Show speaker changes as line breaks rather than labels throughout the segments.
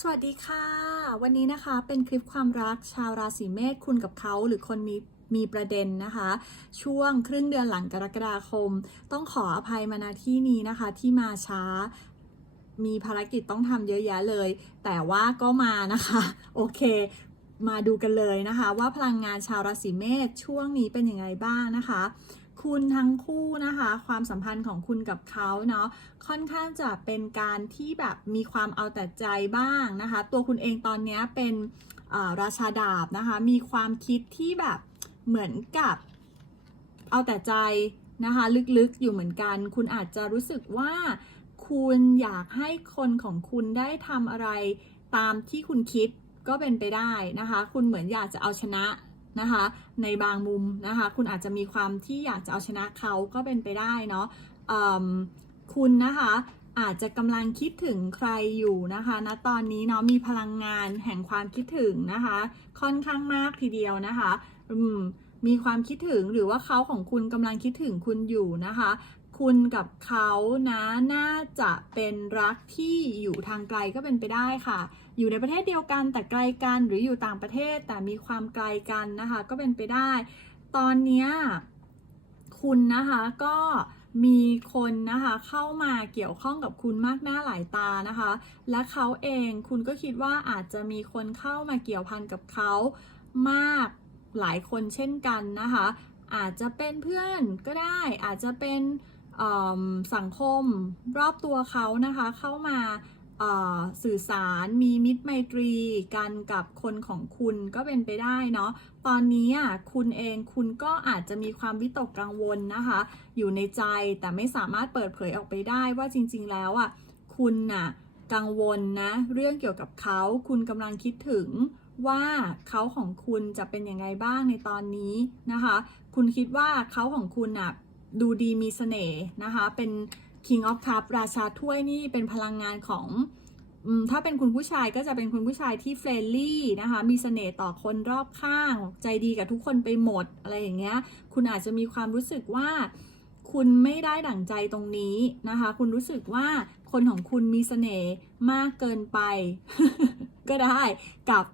สวัสดีค่ะ วันนี้นะคะเป็นคลิปความรักชาวราศีเมษคุณกับเขาหรือคนมีมีประเด็นนะคะ ช่วงครึ่งเดือนหลังกรกฎาคม ต้องขออภัยมาณที่นี้นะคะที่มาช้ามีภารกิจต้องทำเยอะแยะเลย แต่ว่าก็มานะคะ โอเค มาดูกันเลยนะคะ ว่าพลังงานชาวราศีเมษช่วงนี้เป็นยังไงบ้างนะคะ คุณทั้งคู่นะคะ ความสัมพันธ์ของคุณกับเขาเนาะค่อนข้างจะเป็นการที่แบบมีความเอาแต่ใจบ้างนะคะ ตัวคุณเองตอนนี้เป็นราชาดาบนะคะ มีความคิดที่แบบเหมือนกับเอาแต่ใจนะคะ ลึกๆอยู่เหมือนกัน คุณอาจจะรู้สึกว่าคุณอยากให้คนของคุณได้ทำอะไรตามที่คุณคิด ก็เป็นไปได้นะคะ คุณเหมือนอยากจะเอาชนะนะคะ ในบางมุมนะคะ คุณอาจจะมีความที่อยากจะเอาชนะเขาก็เป็นไปได้เนาะคุณนะคะอาจจะกำลังคิดถึงใครอยู่นะคะณตอนนี้เนาะมีพลังงานแห่งความคิดถึงนะคะ ค่อนข้างมากทีเดียวนะคะอืมมีความคิดถึงหรือว่าเขาของคุณกำลังคิดถึงคุณอยู่นะคะ คุณกับเขานะน่าจะเป็นรักที่อยู่ทางไกลก็เป็นไปได้ค่ะ อยู่ในประเทศเดียวกันแต่ไกลกันหรืออยู่ต่างประเทศแต่มีความไกลกันนะคะก็เป็นไปได้ ตอนนี้คุณนะคะก็มีคนนะคะเข้ามาเกี่ยวข้องกับคุณมากหน้าหลายตานะคะ และเขาเองคุณก็คิดว่าอาจจะมีคนเข้ามาเกี่ยวพันกับเขามากหลายคนเช่นกันนะคะ อาจจะเป็นเพื่อนก็ได้อาจจะเป็นสังคมรอบตัวเขานะคะเข้ามา สื่อสารมีมิตรไมตรีกันกับคนของคุณก็เป็นไปได้เนาะตอนนี้อะคุณเองคุณก็อาจจะมีความวิตกกังวลนะคะ อยู่ในใจแต่ไม่สามารถเปิดเผยออกไปได้ว่าจริง ๆ แล้วอะคุณน่ะกังวลนะเรื่องเกี่ยวกับเขาคุณกำลังคิดถึงว่าเขาของคุณจะเป็นยังไงบ้างในตอนนี้นะคะ คุณคิดว่าเขาของคุณน่ะดูดีมีเสน่ห์นะคะ เป็น King of Cup ราชาถ้วยนี่เป็นพลังงานของถ้าเป็นคุณผู้ชายก็จะเป็นคุณผู้ชายที่เฟรนลี่นะคะ มีเสน่ห์ต่อคนรอบข้าง ใจดีกับทุกคนไปหมดอะไรอย่างเงี้ย คุณอาจจะมีความรู้สึกว่า คุณไม่ได้ดั่งใจตรงนี้นะคะ คุณรู้สึกว่าคนของคุณมีเสน่ห์มากเกินไป ก็ได้กับ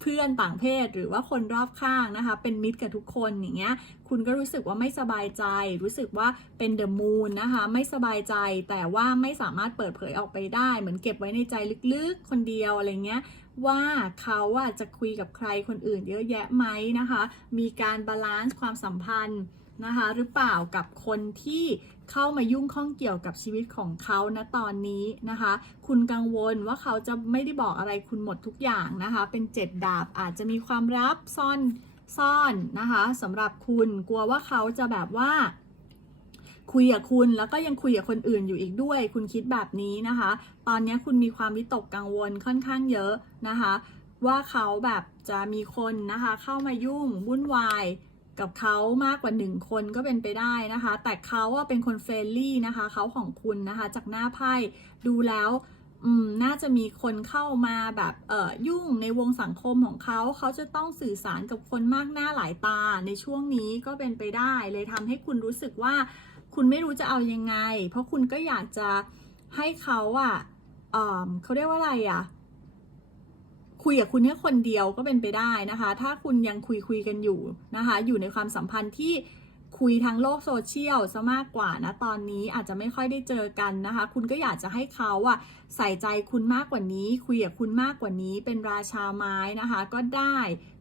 เพื่อนต่างเพศหรือว่าคนรอบข้างนะคะ เป็นมิตรกับทุกคนอย่างเงี้ยคุณก็รู้สึกว่าไม่สบายใจ รู้สึกว่าเป็นเดอะมูนนะคะ ไม่สบายใจแต่ว่าไม่สามารถเปิดเผยออกไปได้ เหมือนเก็บไว้ในใจลึกๆ คนเดียวอะไรเงี้ยว่าเขาอะจะคุยกับใครคนอื่นเยอะแยะไหมนะคะ มีการบาลานซ์ความสัมพันธ์นะคะ หรือเปล่ากับคนที่ เข้ามายุ่งข้องเกี่ยวกับชีวิตของเขาณตอนนี้นะคะ คุณกังวลว่าเขาจะไม่ได้บอกอะไรคุณหมดทุกอย่างนะคะ เป็นเจ็ดดาบอาจจะมีความลับซ่อนซ่อนนะคะสำหรับคุณกลัวว่าเขาจะแบบว่า คุยกับคุณแล้วก็ยังคุยกับคนอื่นอยู่อีกด้วย คุณคิดแบบนี้นะคะ ตอนนี้คุณมีความวิตกกังวลค่อนข้างเยอะนะคะ ว่าเขาแบบจะมีคนนะคะ เข้ามายุ่งวุ่นวาย กับเขามากกว่าหนึ่งคนก็เป็นไปได้นะคะ แต่เขาเป็นคนเฟรนลี่นะคะเขาของคุณนะคะจากหน้าไพ่ดูแล้วน่าจะมีคนเข้ามาแบบยุ่งในวงสังคมของเขา เขาจะต้องสื่อสารกับคนมากหน้าหลายตาในช่วงนี้ก็เป็นไปได้ เลยทำให้คุณรู้สึกว่าคุณไม่รู้จะเอายังไง เพราะคุณก็อยากจะให้เขาอะเอ่อเขาเรียกว่าอะไรอะ คุยกับคุณแค่คนเดียวก็เป็นไปได้นะคะ ถ้าคุณยังคุยคุยกันอยู่นะคะ อยู่ในความสัมพันธ์ที่คุยทางโลกโซเชียลซะมากกว่านะตอนนี้อาจจะไม่ค่อยได้เจอกันนะคะ คุณก็อยากจะให้เขาอะใส่ใจคุณมากกว่านี้ คุยกับคุณมากกว่านี้เป็นราชาไม้นะคะ ก็ได้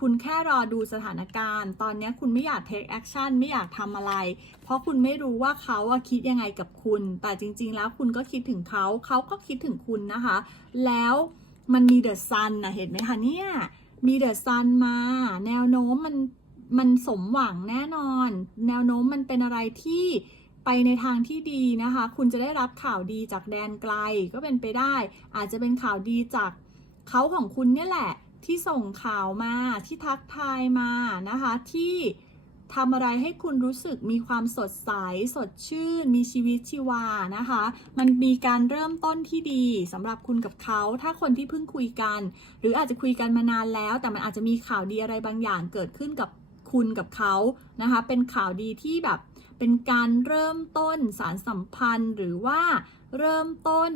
คุณแค่รอดูสถานการณ์ ตอนนี้คุณไม่อยาก take action ไม่อยากทำอะไร เพราะคุณไม่รู้ว่าเขาอะคิดยังไงกับคุณ แต่จริง ๆ แล้วคุณก็คิดถึงเขา เขาก็คิดถึงคุณนะคะ แล้ว มันมีเดอะซันนะเห็นไหมคะเนี่ย มีเดอะซันมา แนวโน้มมันมันสมหวังแน่นอน แนวโน้มมันเป็นอะไรที่ไปในทางที่ดีนะคะ คุณจะได้รับข่าวดีจากแดนไกลก็เป็นไปได้ อาจจะเป็นข่าวดีจากเขาของคุณเนี่ยแหละ ที่ส่งข่าวมาที่ทักทายมานะคะที่ ทำอะไรให้คุณรู้สึกมีความสดใส สดชื่น มีชีวิตชีวานะคะ มันมีการเริ่มต้นที่ดีสำหรับคุณกับเขา ถ้าคนที่เพิ่งคุยกัน หรืออาจจะคุยกันมานานแล้ว แต่มันอาจจะมีข่าวดีอะไรบางอย่างเกิดขึ้นกับคุณกับเขานะคะ เป็นข่าวดีที่แบบเป็นการเริ่มต้นสารสัมพันธ์หรือว่าเริ่มต้น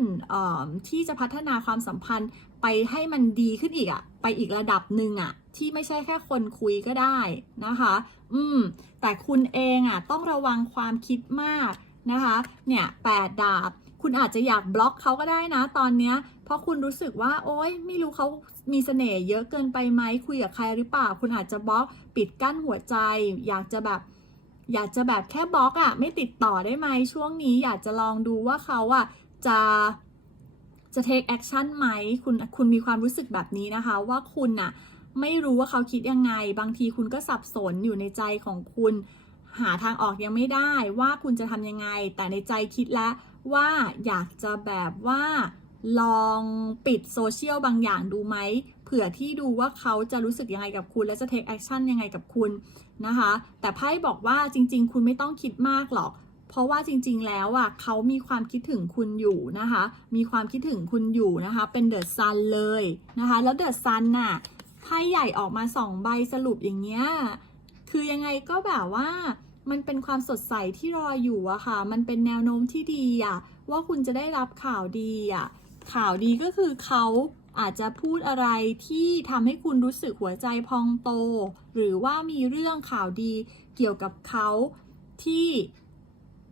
ที่จะพัฒนาความสัมพันธ์ ไปให้มันดีขึ้นอีกอะไปอีกระดับหนึ่งอะที่ไม่ใช่แค่คนคุยก็ได้นะคะ อืม แต่คุณเองอะต้องระวังความคิดมากนะคะ เนี่ยแปดดาบ คุณอาจจะอยากบล็อกเขาก็ได้นะตอนเนี้ย เพราะคุณรู้สึกว่า โอ๊ย ไม่รู้เขามีเสน่ห์เยอะเกินไปไหมคุยกับใครหรือเปล่า คุณอาจจะบล็อกปิดกั้นหัวใจ อยากจะแบบอยากจะแบบแค่บล็อกอะไม่ติดต่อได้ไหมช่วงนี้อยากจะลองดูว่าเขาอะจะ จะ take action ไหมคุณคุณมีความรู้สึกแบบนี้นะคะ ว่าคุณน่ะไม่รู้ว่าเขาคิดยังไง บางทีคุณก็สับสนอยู่ในใจของคุณ หาทางออกยังไม่ได้ว่าคุณจะทำยังไง แต่ในใจคิดแล้วว่าอยากจะแบบว่าลองปิดโซเชียลบางอย่างดูไหมเผื่อที่ดูว่าเขาจะรู้สึกยังไงกับคุณ และจะ take action ยังไงกับคุณนะคะ แต่ไพ่บอกว่าจริง ๆ คุณไม่ต้องคิดมากหรอก เพราะว่าจริงๆ แล้วอะเขามีความคิดถึงคุณอยู่นะคะ มีความคิดถึงคุณอยู่นะคะ เป็นเดอะซันเลยนะคะ แล้วเดอะซันน่ะไพ่ใหญ่ออกมาสองใบสรุปอย่างเงี้ย คือยังไงก็แบบว่ามันเป็นความสดใสที่รออยู่อะค่ะ มันเป็นแนวโน้มที่ดีอะว่าคุณจะได้รับข่าวดีอะข่าวดีก็คือเขาอาจจะพูดอะไรที่ทำให้คุณรู้สึกหัวใจพองโต หรือว่ามีเรื่องข่าวดีเกี่ยวกับเขาที่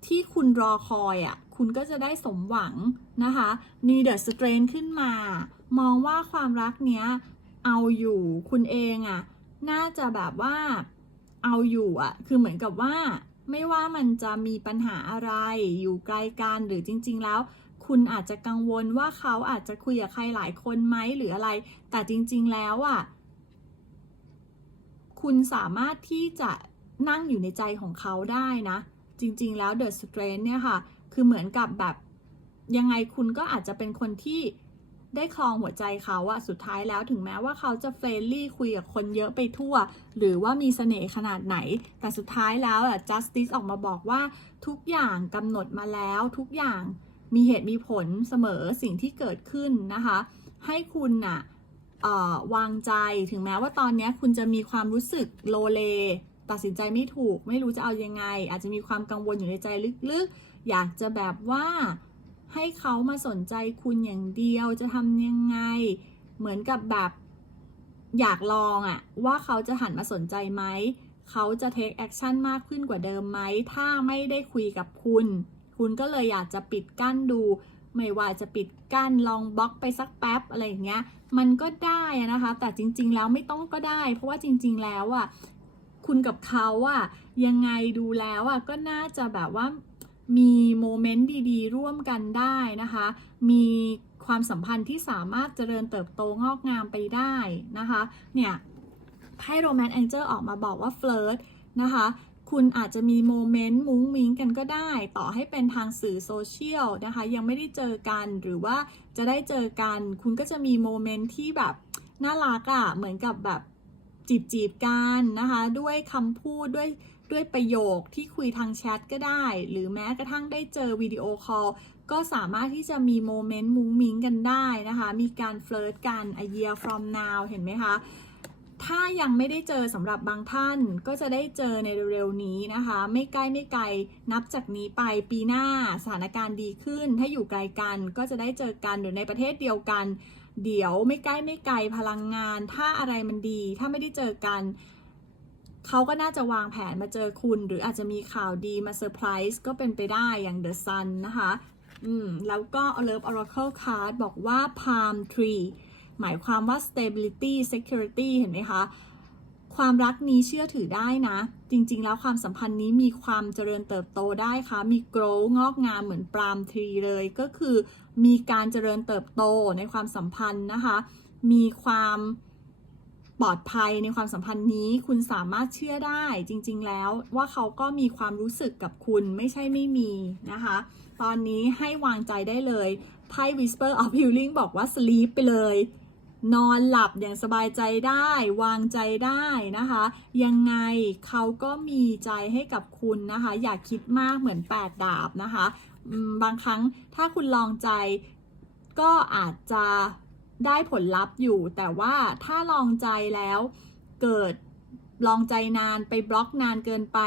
ที่คุณรอคอยอะคุณก็จะได้สมหวังนะคะมีเดอะสเตรนขึ้นมา มองว่าความรักเนี้ย เอาอยู่คุณเองอะน่าจะแบบว่าเอาอยู่อะคือเหมือนกับว่า ไม่ว่ามันจะมีปัญหาอะไรอยู่ไกลกันหรือจริง ๆ แล้ว คุณอาจจะกังวลว่าเขาอาจจะคุยกับใครหลายคนไหมหรืออะไร แต่จริง ๆ แล้วอะ คุณสามารถที่จะนั่งอยู่ในใจของเขาได้นะ จริงๆ แล้ว The Strength เนี่ยค่ะ คือเหมือนกับแบบยังไงคุณก็อาจจะเป็นคนที่ได้ครองหัวใจเขาอะสุดท้ายแล้วถึงแม้ว่าเขาจะเฟรนลี่คุยกับคนเยอะไปทั่ว หรือว่ามีเสน่ห์ขนาดไหน แต่สุดท้ายแล้วอะ justice ออกมาบอกว่าทุกอย่างกำหนดมาแล้วทุกอย่างมีเหตุมีผลเสมอสิ่งที่เกิดขึ้นนะคะ ให้คุณน่ะวางใจถึงแม้ว่าตอนนี้คุณจะมีความรู้สึกโลเล ตัดสินใจไม่ถูก ไม่รู้จะเอายังไง อาจจะมีความกังวลอยู่ในใจลึกๆ อยากจะแบบว่าให้เขามาสนใจคุณอย่างเดียวจะทำยังไง เหมือนกับแบบอยากลองอะว่าเขาจะหันมาสนใจไหม เขาจะ take action มากขึ้นกว่าเดิมไหม ถ้าไม่ได้คุยกับคุณ คุณก็เลยอยากจะปิดกั้นดู ไม่ว่าจะปิดกั้นลองบล็อกไปสักแป๊บอะไรอย่างเงี้ย มันก็ได้นะคะ แต่จริง ๆ แล้วไม่ต้องก็ได้ เพราะว่าจริง ๆ แล้วอะ คุณกับเขาอะยังไงดูแล้วอะก็น่าจะแบบว่ามีโมเมนต์ดีๆ ร่วมกันได้นะคะ มีความสัมพันธ์ที่สามารถเจริญเติบโตงอกงามไปได้นะคะ เนี่ยไพ่โรแมนต์แองเจิลออกมาบอกว่าเฟลิร์ตนะคะ คุณอาจจะมีโมเมนต์มุ้งมิ้งกันก็ได้ ต่อให้เป็นทางสื่อโซเชียลนะคะ ยังไม่ได้เจอกันหรือว่าจะได้เจอกัน คุณก็จะมีโมเมนต์ที่แบบน่ารักอะ่ะ เหมือนกับแบบ จีบจีบกันนะคะ ด้วยคำพูดด้วยด้วยประโยคที่คุยทางแชทก็ได้ หรือแม้กระทั่งได้เจอวิดีโอคอลก็สามารถที่จะมีโมเมนต์มุ้งมิ้งกันได้นะคะ มีการเฟลิร์ตกัน a year from now เห็นไหมคะถ้ายังไม่ได้เจอสำหรับบางท่านก็จะได้เจอในเร็วๆนี้นะคะ ไม่ใกล้ไม่ไกลนับจากนี้ไปปีหน้าสถานการณ์ดีขึ้น ถ้าอยู่ไกลกันก็จะได้เจอกันหรือในประเทศเดียวกัน เดี๋ยวไม่ใกล้ไม่ไกลพลังงาน ถ้าอะไรมันดี ถ้าไม่ได้เจอกัน เขาก็น่าจะวางแผนมาเจอคุณ หรืออาจจะมีข่าวดีมาเซอร์ไพรส์ก็เป็นไปได้อย่าง The Sun นะคะอืมแล้วก็ Love Oracle Card บอกว่า Palm Tree หมายความว่า stability security เห็นไหมคะ ความรักนี้เชื่อถือได้นะ จริงๆ แล้วความสัมพันธ์นี้มีความเจริญเติบโตได้ค่ะ มี grow งอกงามเหมือนปรามทรีเลย ก็คือมีการเจริญเติบโตในความสัมพันธ์นะคะ มีความปลอดภัยในความสัมพันธ์นี้ คุณสามารถเชื่อได้จริง ๆ แล้วว่าเขาก็มีความรู้สึกกับคุณไม่ใช่ไม่มีนะคะ ตอนนี้ให้วางใจได้เลยไพ่ Whisper of Healing บอกว่า sleep ไปเลย นอนหลับอย่างสบายใจได้ วางใจได้นะคะ ยังไงเขาก็มีใจให้กับคุณนะคะ อย่าคิดมากเหมือนแปดดาบนะคะ บางครั้งถ้าคุณลองใจก็อาจจะได้ผลลัพธ์อยู่ แต่ว่าถ้าลองใจแล้วเกิดลองใจนานไปบล็อกนานเกินไป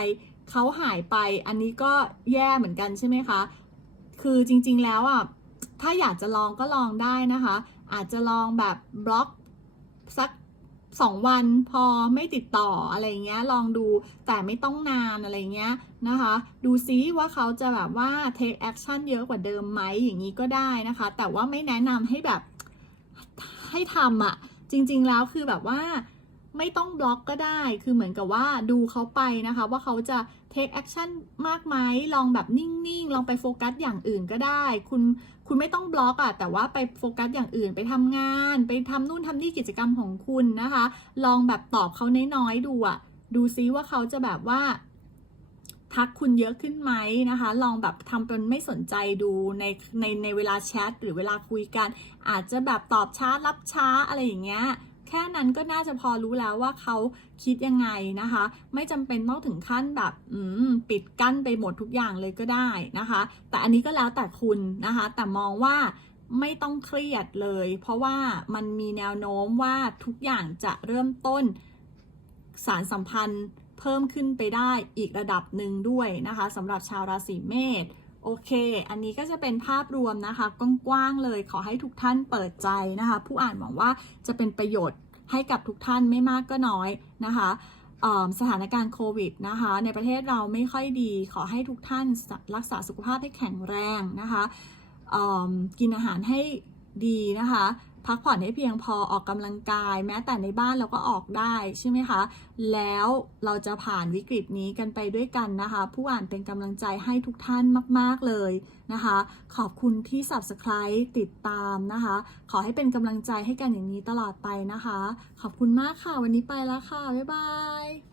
เขาหายไป อันนี้ก็แย่เหมือนกันใช่ไหมคะ คือจริงๆแล้วอะถ้าอยากจะลองก็ลองได้นะคะ อาจจะลองแบบบล็อกสักสองวันพอไม่ติดต่ออะไรเงี้ยลองดูแต่ไม่ต้องนานอะไรเงี้ยนะคะ ดูซิว่าเขาจะแบบว่า take action เยอะกว่าเดิมไหมอย่างนี้ก็ได้นะคะ แต่ว่าไม่แนะนำให้แบบให้ทำอะจริง ๆ แล้วคือแบบว่าไม่ต้องบล็อกก็ได้ คือเหมือนกับว่าดูเขาไปนะคะ ว่าเขาจะ take action มากไหมลองแบบนิ่งๆ ลองไปโฟกัสอย่างอื่นก็ได้ คุณคุณไม่ต้องบล็อกอะแต่ว่าไปโฟกัสอย่างอื่นไปทำงาน ไปทำนู่นทำนี่กิจกรรมของคุณนะคะ ลองแบบตอบเขาน้อยๆดูอะดูซิว่าเขาจะแบบว่า ทักคุณเยอะขึ้นไหมนะคะ ลองแบบทำเป็นไม่สนใจดูในในในเวลาแชทหรือเวลาคุยกัน อาจจะแบบตอบช้ารับช้าอะไรอย่างเงี้ย แค่นั้นก็น่าจะพอรู้แล้วว่าเขาคิดยังไงนะคะ ไม่จำเป็นต้องถึงขั้นแบบอปิดกั้นไปหมดทุกอย่างเลยก็ได้นะคะ แต่อันนี้ก็แล้วแต่คุณนะคะ แต่มองว่าไม่ต้องเครียดเลย เพราะว่ามันมีแนวโน้มว่าทุกอย่างจะเริ่มต้นสารสัมพันธ์เพิ่มขึ้นไปได้อีกระดับหนึ่งด้วยนะคะสำหรับชาวราศีเมษ โอเค อันนี้ก็จะเป็นภาพรวมนะคะกว้างๆเลยขอให้ทุกท่านเปิดใจนะคะ ผู้อ่านหวังว่าจะเป็นประโยชน์ให้กับทุกท่านไม่มากก็น้อยนะคะสถานการณ์โควิดนะคะ ในประเทศเราไม่ค่อยดี ขอให้ทุกท่านรักษาสุขภาพให้แข็งแรงนะคะกินอาหารให้ดีนะคะ พักผ่อนให้เพียงพอออกกำลังกาย แม้แต่ในบ้านเราก็ออกได้ใช่ไหมคะ แล้วเราจะผ่านวิกฤตนี้กันไปด้วยกันนะคะ ผู้อ่านเป็นกำลังใจให้ทุกท่านมาก ๆ เลยนะคะ ขอบคุณที่ subscribe ติดตามนะคะ ขอให้เป็นกำลังใจให้กันอย่างนี้ตลอดไปนะคะ ขอบคุณมากค่ะ วันนี้ไปแล้วค่ะ บ๊ายบาย